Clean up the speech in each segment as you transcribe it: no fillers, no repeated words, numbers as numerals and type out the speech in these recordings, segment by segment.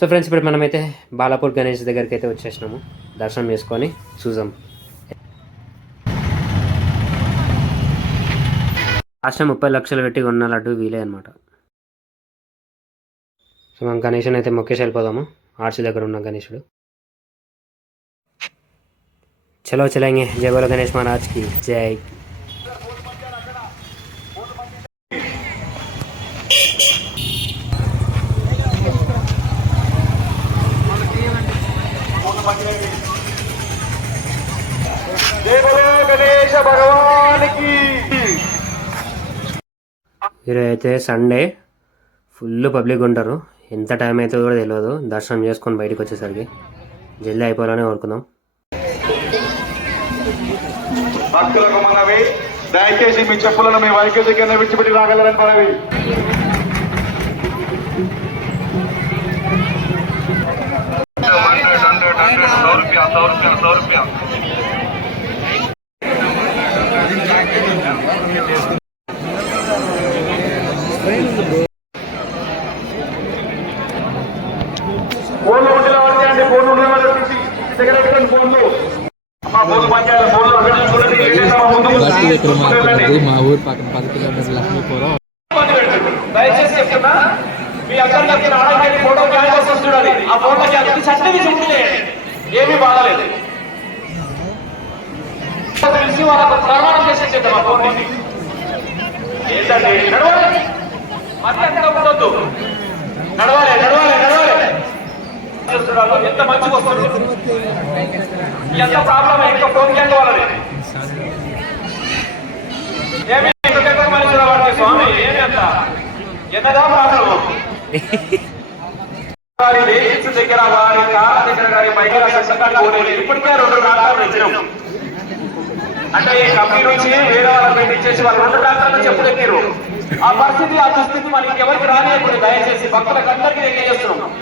So friends, ఇప్పుడు మనమైతే బాలాపూర్ గణేష్ దగ్గరికి అయితే వచ్చేసినాము. దర్శనం చేసుకొని చూసాం. లాస్ట్ 30 లక్షలు పెట్టి కొన్న లడ్డు వీలే అనమాట. సో మనం గణేషుని అయితే మొక్కేసి వెళ్ళిపోదాము. ఆర్చి దగ్గర ఉన్న గణేశుడు. చలో చలేంగే. జై బోలో గణేష్ మహారాజ్కి జై. ఈరోజైతే సండే, ఫుల్ పబ్లిక్ ఉంటారు. ఎంత టైం అయితే కూడా తెలియదు. దర్శనం చేసుకొని బయటకు వచ్చేసరికి జల్దీ అయిపోవాలని కోరుకుందాం. భక్తులకు మనవి, దయచేసి మీ చెప్పులను మీ వైద్య దగ్గర విడిచిపెట్టి రాగలరని మనవి. ఫోన్లు ఉంటే పడతాయండి. ఫోన్లు ఉండే వాళ్ళు తీసి దగ్గర పెట్టుకోండి. ఫోన్లు మా ఊరు పంచాయతీ ఫోన్లు అక్కడ మా ఊరు పక్కన 10 కిలోమీటర్ల లక్ష్మీపురం. దయచేసి చెప్తున్నా, మీ అక్కడ ఆడగారి ఫోటో క్యాన్సర్ చూడాలి. ఆ ఫోటోకి అతి చక్కని చూడలే, ఏమీ బాగాలేదు. తెలిసి వాళ్ళకు ప్రమాణం చేసి చెప్తాం. ఆ ఫోన్ ఏంటంటే నడవాలి, మళ్ళీ అక్కడ ఉండొద్దు. నడవాలి నడవాలి నడవాలి. ఎంత మంచిగా వస్తుంది, ఎంత ప్రాబ్లం ఇంకా ఫోన్ క్యాండ్ వాళ్ళని ఏమి మనిషి రావాలి స్వామి. ఏమి అంత ఎంతగా ప్రాబ్లం దగ్గర వారి కాళ్ళ దగ్గర గారి బయట ఇప్పటికే 2 డాక్టర్లు వచ్చినాం. అంటే ఈ కంపెనీ నుంచి వేరే వాళ్ళకి పెట్టించేసి వాళ్ళు 2 డాక్టర్లు చెప్పులు ఎక్కారు. ఆ పరిస్థితి, ఆ దుస్థితి మనకి ఎవరికి రానియకూడదు. దయచేసి భక్తులకు అందరికీ తెలియజేస్తున్నాం.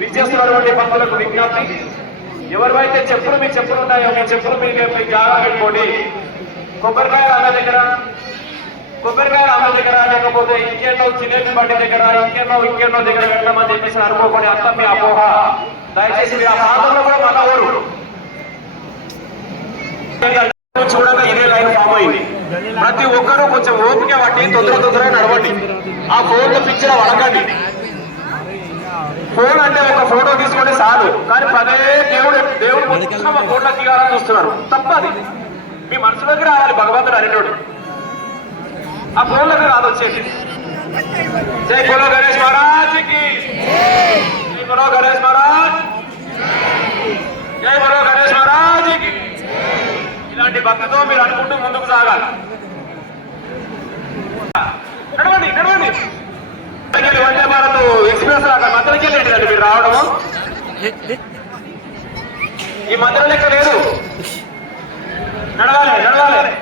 విచ్చేస్తున్నటువంటి భక్తులకు విజ్ఞప్తి, ఎవరివైతే చెప్పులు మీ చెప్పులు ఉన్నాయో మీ చెప్పులు మీకు జాగా పెట్టుకోండి. కొబ్బరికాయ అన్న దగ్గర, లేకపోతే ఇంకేనో చిన్న బండి దగ్గర, ఇంకేనో దగ్గర పెట్టమని చెప్పేసి అనుకోకండి. అంతా మీ అపోహ. దయచేసి మీ ఆ ప్రాంతంలో కూడా మన ఊరు చూడగా ఇదే లైన్ ఫామ్ అయింది. ప్రతి ఒక్కరూ కొంచెం ఓపిక పట్టి తొందరగా నడవండి. ఆ ఫోన్ పిక్చర్ వడకండి. ఫోన్ అంటే ఒక ఫోటో తీసుకుంటే చాలు, కానీ పదే దేవుడు మొత్తం ఆ ఫోటో తీయాలని చూస్తున్నారు. తప్పది. మీ మనసులోకి రావాలి భగవంతుడు అనేటోడు. ఆ ఫోన్లోకి రాదు వచ్చేసి. జై బోలో గణేష్ మహారాజ్కి, జై బోలో గణేష్ మహారాజ్, జై బోలో గణేష్ మహారాజ్కి. ఇలాంటి భక్తితో మీరు అనుకుంటూ ముందుకు సాగాలి. నడవండి నడవండి. వందే భారత్ ఎక్స్ప్రెస్ లాగా మధ్యలోకి వెళ్ళేటండి మీరు రావడము. ఈ మధ్యలో లెక్క లేదు. నడవాలి నడవాలి.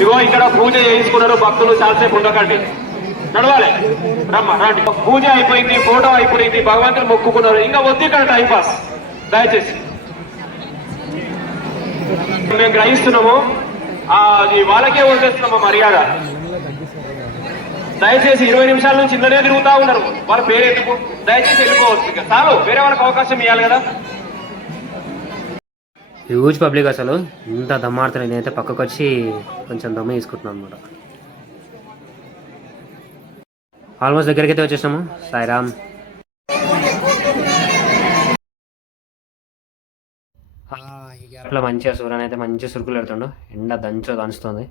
ఇగో ఇక్కడ పూజ చేయించుకున్నారు భక్తులు, చాలాసేపు ఉండకండి. నడవాలి. రమ్మ రండి. పూజ అయిపోయింది, ఫోటో అయిపోయింది, భగవంతుని మొక్కుకున్నారు. ఇంకా వద్దు ఇక్కడ టైం పాస్. దయచేసి మేము గ్రహిస్తున్నాము, అది వాళ్ళకే వదిలేస్తున్నాము మర్యాద. దయచేసి 20 నిమిషాల నుంచి ఇళ్ళనే తిరుగుతూ ఉన్నారు. వాళ్ళ పేరు ఎందుకు? దయచేసి వెళ్ళిపోవచ్చు. ఇక చాలు, వేరే వాళ్ళకి అవకాశం ఇవ్వాలి కదా. హ్యూజ్ పబ్లిక్ అసలు. ఇంత దమ్మాడుతుంది. నేనైతే పక్కకు వచ్చి కొంచెం దమ్మ తీసుకుంటున్నాను అనమాట. ఆల్మోస్ట్ దగ్గరికి అయితే వచ్చేసాము. సాయిరామ్. ఈ గ్యాప్లో మంచిగా సూర్యని అయితే మంచిగా సురుకులు పెడుతుండు. ఎండ దంచుతుంది.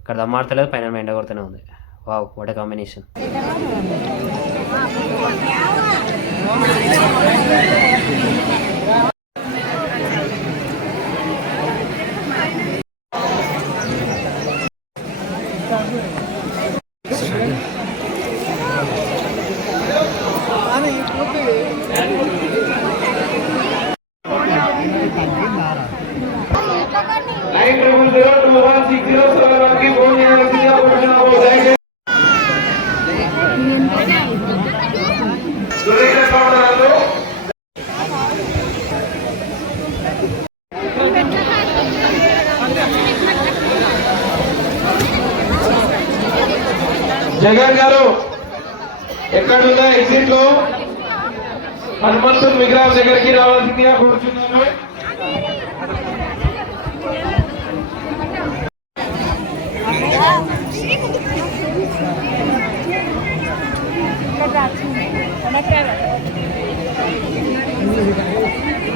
ఇక్కడ దమ్మాడతలేదు, పైన ఎండ కొడుతూనే ఉంది. Wow, what a combination. Jagan గారు ఎక్కడున్నా ఎగ్జిట్ లో హనుమంతుని విగ్రహం దగ్గరికి రావాల్సిందిగా కోరుచున్నాము.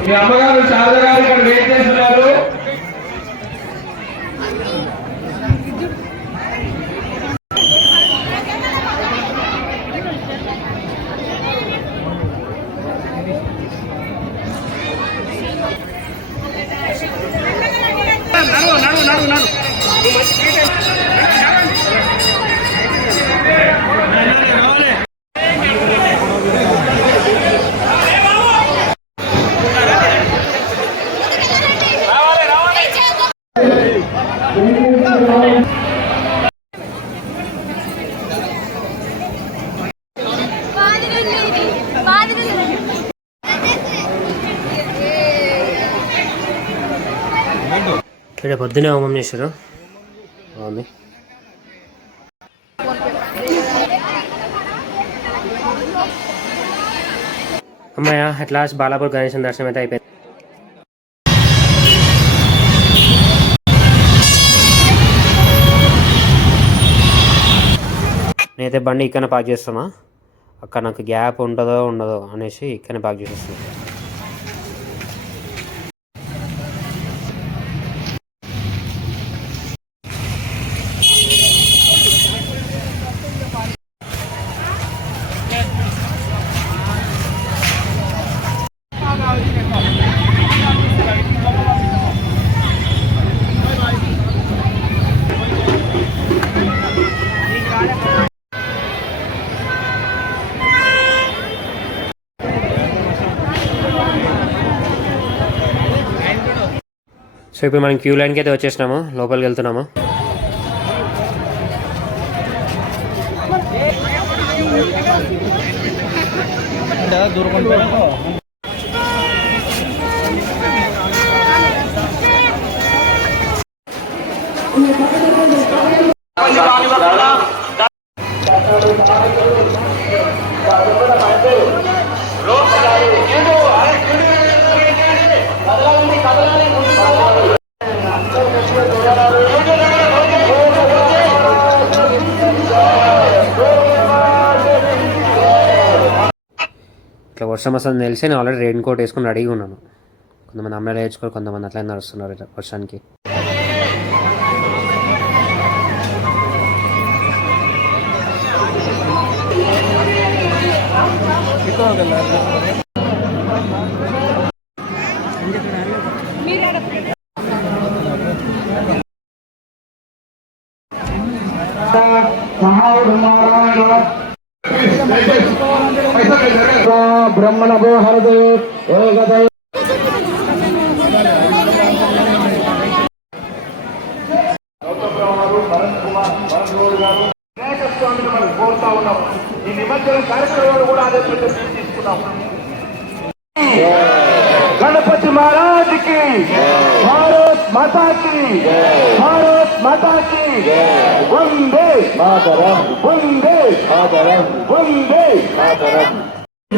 మీ అమ్మగారు శారద గారు ఇక్కడ వెయిట్ చేస్తున్నారు. ఇక్కడ పొద్దునే హోమం చేశారు, బాగుంది. అమ్మాయ అట్ లాస్ట్ బాలాపూర్ గణేశం దర్శనం అయితే అయిపోయింది. నేనైతే బండి ఇక్కడ పార్క్ చేస్తున్నా, అక్కడ నాకు గ్యాప్ ఉంటుందో ఉండదో అనేసి ఇక్కడనే పార్క్ చేసేస్తున్నా. సో ఇప్పుడు మనం క్యూ లైన్కి అయితే వచ్చేసినాము, లోపలికి వెళ్తున్నాము. ఇట్లా వర్షం వస్తుంది తెలిసి నేను ఆల్రెడీ రెయిన్ కోట్ వేసుకుని రెడీగా ఉన్నాను. కొంతమంది అమ్మాయిలు వేసుకొని కొంతమంది అట్లా నడుస్తున్నారు ఇట్లా వర్షానికి. బ్రహ్మణ భోహరదే ఏకదే కోరుతా ఉన్నాం. ఈ నిమజ్జనం కార్యక్రమాలు కూడా అదే తీసుకున్నాం. గణపతి మహారాజ్కి భారత్ మాతాకి, భారత్ మాతాకి వందే మాతరం, వందే మాతరం, వందే మాతరం.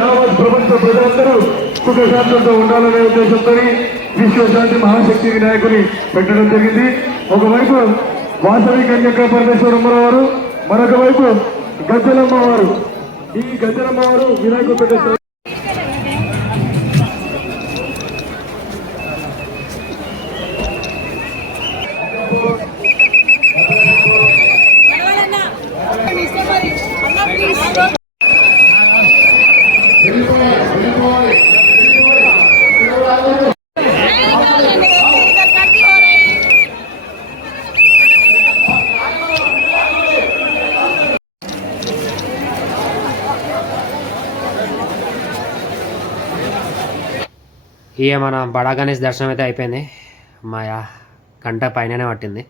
యావత్ ప్రపంచ ప్రజలందరూ సుఖశాంతంతో ఉండాలనే ఉద్దేశంతో విశ్వశాంతి మహాశక్తి వినాయకుని పెట్టడం జరిగింది. ఒకవైపు వాసవి కన్యకా పరమేశ్వరమ్మ వారు, మరొక వైపు గజ్జలమ్మ వారు. ఈ గజ్జలమ్మ వారు వినాయకుడు పెట్టేస్తారు. ఇక మన బడా గణేష్ దర్శనం అయితే అయిపోయింది. మాయా గంట పైననే పట్టింది,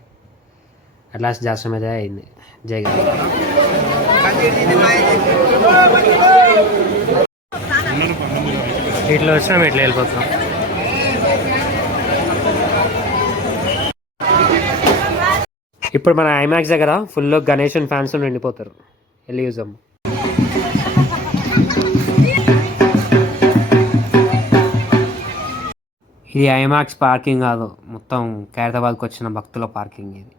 అట్ లాస్ట్ దర్శనం అయితే అయింది. జై గణేష్. ఇట్లా వచ్చినాం, ఇట్లా వెళ్ళిపోతున్నాం. ఇప్పుడు మన ఐమాక్స్ దగ్గర ఫుల్ గణేషన్ ఫ్యాన్స్ నిండిపోతారు, వెళ్ళి చూద్దాం. ఇది ఐమాక్స్ పార్కింగ్ కాదు, మొత్తం ఖైరతాబాద్కి వచ్చిన భక్తుల పార్కింగ్ ఇది.